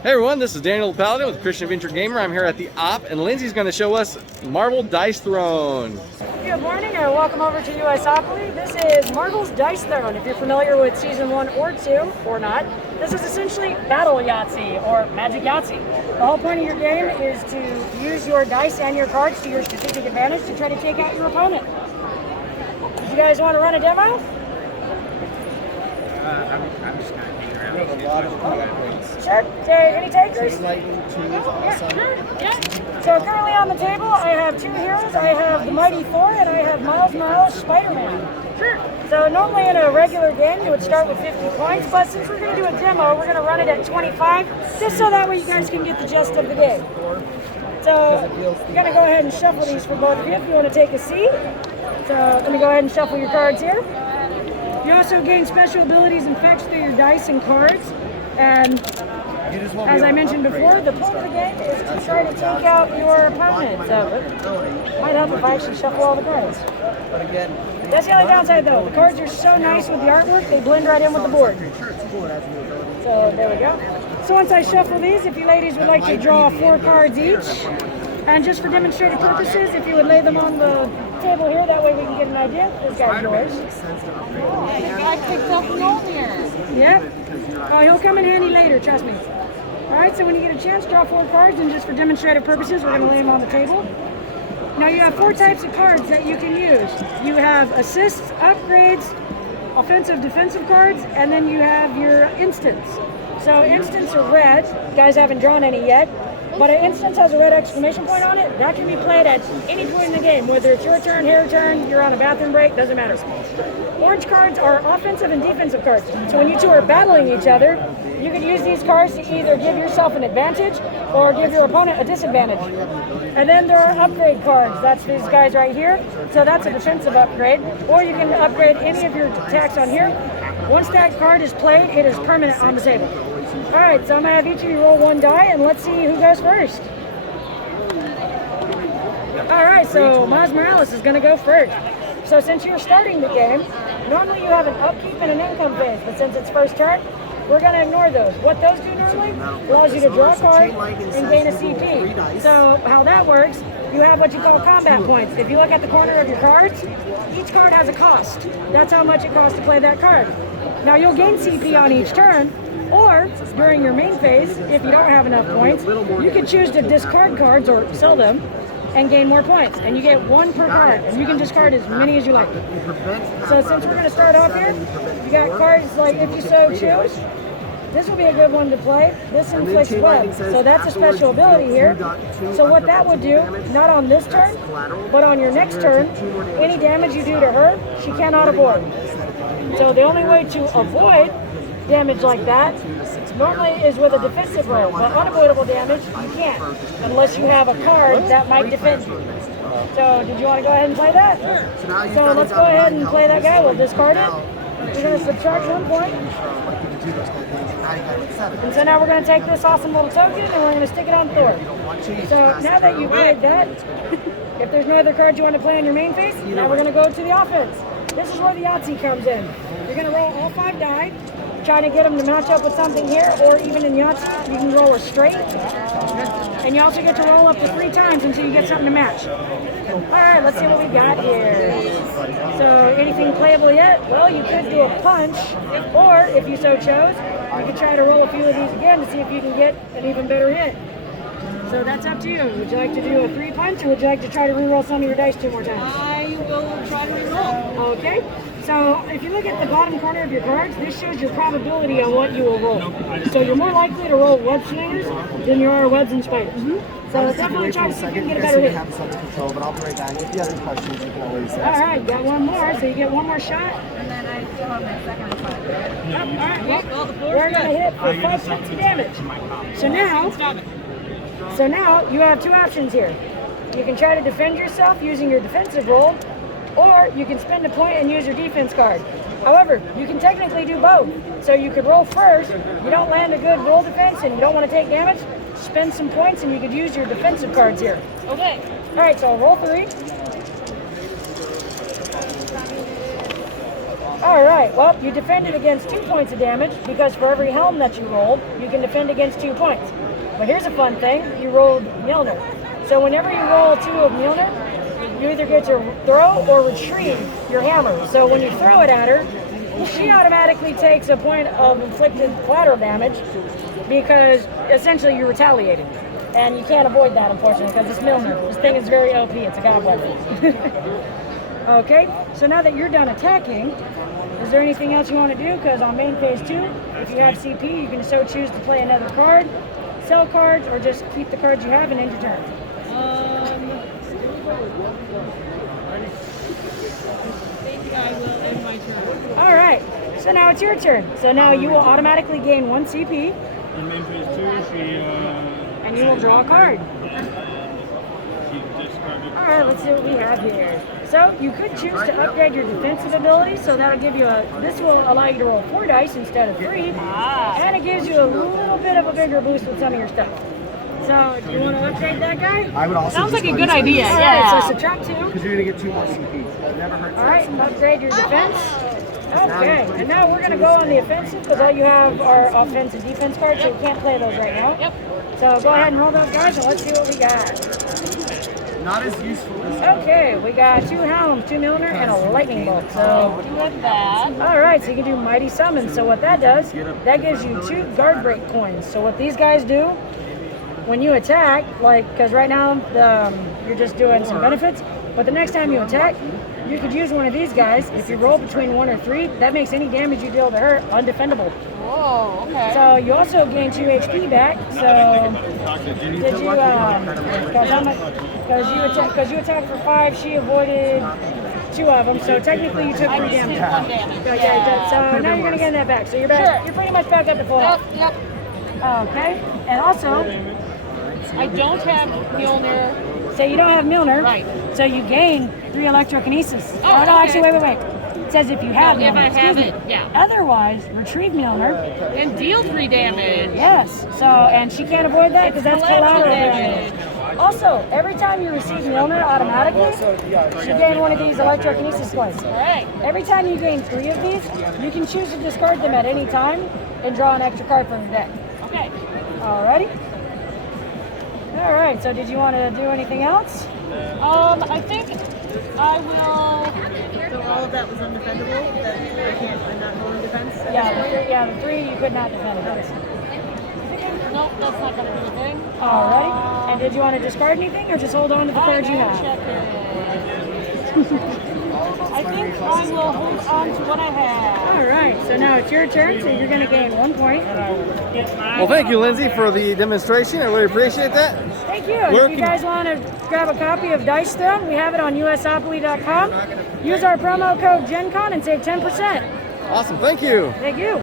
Hey everyone, this is Daniel the Paladin with Christian Adventure Gamer. I'm here at the Op, and Lindsay's going to show us Marvel Dice Throne. Good morning and welcome over to USopoly. This is Marvel's Dice Throne. If you're familiar with Season 1 or 2, or not, this is essentially Battle Yahtzee or Magic Yahtzee. The whole point of your game is to use your dice and your cards to your strategic advantage to try to take out your opponent. You guys want to run a demo? I'm just kind of hanging around. We have a lot of cool upgrades. Sure. Any takers? Lightning, tubes, awesome. Yeah. So currently on the table, I have two heroes. I have the Mighty Thor and I have Miles Morales Spider-Man. Sure. So normally in a regular game, you would start with 50 points, but since we're going to do a demo, we're going to run it at 25, just so that way you guys can get the gist of the game. So I'm going to go ahead and shuffle these for both of you if you want to take a seat. So let me go ahead and shuffle your cards here. You also gain special abilities and effects through your dice and cards. And as I mentioned before, the point of the game is to try to take out your opponent. So it might help if I actually shuffle all the cards. That's the only downside though. The cards are so nice with the artwork, they blend right in with the board. So there we go. So once I shuffle these, if you ladies would like to draw 4 cards each, and just for demonstrative purposes, if you would lay them on the table here, that way we can get an idea. This guy's yours. The guy picked up Mjolnir. Yep. Oh, he'll come in handy later, trust me. Alright, so when you get a chance, draw 4 cards, and just for demonstrative purposes, we're going to lay them on the table. Now you have 4 types of cards that you can use. You have assists, upgrades, offensive, defensive cards, and then you have your instants. So instants are red. You guys haven't drawn any yet. But an instance has a red exclamation point on it. That can be played at any point in the game, whether it's your turn, her turn, you're on a bathroom break, doesn't matter. Orange cards are offensive and defensive cards. So when you two are battling each other, you can use these cards to either give yourself an advantage or give your opponent a disadvantage. And then there are upgrade cards. That's these guys right here. So that's a defensive upgrade. Or you can upgrade any of your attacks on here. Once that card is played, it is permanent on the table. Alright, so I'm going to have each of you roll 1 die, and let's see who goes first. Alright, so Miles Morales is going to go first. So since you're starting the game, normally you have an upkeep and an income phase, but since it's first turn, we're going to ignore those. What those do normally allows you to draw a card and gain a CP. So how that works, you have what you call combat points. If you look at the corner of your cards, each card has a cost. That's how much it costs to play that card. Now you'll gain CP on each turn, or during your main phase, if you don't have enough points, you can choose to discard cards or sell them and gain more points. And you get 1 per card, and you can discard as many as you like. So since we're going to start off here, you got cards like If You So Choose. This will be a good one to play. This inflicts web. So that's a special ability here. So what that would do, not on this turn, but on your next turn, any damage you do to her, she cannot avoid. So the only way to avoid damage like that normally is with a defensive roll, but unavoidable damage you can't unless you have a card that might defend you. So did you want to go ahead and play that? So let's go ahead and play that guy. We'll discard it. We're going to subtract 1 point. And so now we're going to take this awesome little token and we're going to stick it on Thor. So now that you've played that, if there's no other cards you want to play on your main phase, now we're going to go to the offense. This is where the Yahtzee comes in. You're going to roll all 5 die, trying to get them to match up with something here, or even in Yahtzee, you can roll a straight. And you also get to roll up to 3 times until you get something to match. Alright, let's see what we got here. So, anything playable yet? Well, you could do a punch, or if you so chose, you could try to roll a few of these again to see if you can get an even better hit. So that's up to you. Would you like to do a 3 punch, or would you like to try to re-roll some of your dice 2 more times? I will try to re-roll. Okay. So if you look at the bottom corner of your cards, this shows your probability on what you will roll. So you're more likely to roll web slingers than you are webs and spiders. So definitely try to see if you can get a better hit. But I'll be right back. If you have any questions, you can always ask. All right, got 1 more, so you get 1 more shot. And then I still have my second shot. All right, well, we're going to hit for 550 damage. So now you have 2 options here. You can try to defend yourself using your defensive roll, or you can spend a point and use your defense card. However, you can technically do both. So you could roll first, you don't land a good roll defense and you don't want to take damage, spend some points and you could use your defensive cards here. Okay. Alright, so roll 3. All right, well, you defended against 2 points of damage because for every helm that you rolled, you can defend against 2 points. But here's a fun thing, you rolled Mjolnir. So whenever you roll 2 of Mjolnir, you either get to throw or retrieve your hammer. So when you throw it at her, she automatically takes a point of inflicted collateral damage because essentially you're retaliating. And you can't avoid that, unfortunately, because it's Mjolnir. This thing is very OP, it's a god weapon. Okay, so now that you're done attacking, is there anything else you want to do? Because on main phase 2, if you have CP, you can so choose to play another card, sell cards, or just keep the cards you have and end your turn. I think I will end my turn. All right, so now it's your turn. So now you will automatically gain 1 CP, In main phase 2, she and you will draw a card. she discarded. All right, let's see what we have here. So you could choose to upgrade your defensive ability, so that'll give you this will allow you to roll 4 dice instead of 3, and it gives you a little bit of a bigger boost with some of your stuff. So do you want to upgrade that guy? I would also Sounds like a good discard idea. this All Yeah. right, so subtract 2. Because you're going to get 2 more CP. It never hurts. All right, upgrade your defense. Okay, and now we're going to go on the offensive because all you have are offense and defense cards, so you can't play those right now. Yep. So go ahead and roll those guys, and let's see what we got. Not as useful as Okay, we got 2 helms, 2 Mjolnir, and a lightning bolt. So, Do with that. all right, so you can do mighty summons. So what that does, that gives you 2 guard break coins. So what these guys do, when you attack, like, because right now you're just doing some benefits, but the next time you attack, you could use one of these guys. If you roll between 1 or 3, that makes any damage you deal to her undefendable. Whoa, okay. So you also gain 2 HP back. So did you, because you attacked for 5, she avoided 2 of them. So technically you took 3 I just damage. did 1 damage. So, yeah, so now you're gonna get that back. So you're back. Sure. You're pretty much back up to full Yep, health. yep. Okay. And also, I don't have Mjolnir. so you don't have Mjolnir. Right. So you gain 3 electrokinesis. Oh, no, okay. actually, wait. It says if you have Oh, if Mjolnir. I have excuse it, me. yeah. Otherwise, retrieve Mjolnir. And deal 3 damage. Yes. So, and she can't avoid that because that's collateral Collateral damage. Also, every time you receive Mjolnir automatically, you gain 1 of these electrokinesis points. All right. Every time you gain 3 of these, you can choose to discard them at any time and draw an extra card from your deck. Okay. Alrighty. All right. So, did you want to do anything else? I think I will. So all of that was undefendable? That I can't, I'm not rolling defense? The 3 you could not defend against. Nope, that's not gonna be a thing. Alrighty. And did you want to discard anything or just hold on to the cards you have? Check it. I think I will hold on to what I have. All right. So now it's your turn. So you're going to gain 1 point. Well, thank you, Lindsay, for the demonstration. I really appreciate that. Thank you. And if you guys want to grab a copy of Dice Throne, we have it on usopoly.com. Use our promo code GenCon and save 10%. Awesome. Thank you. Thank you.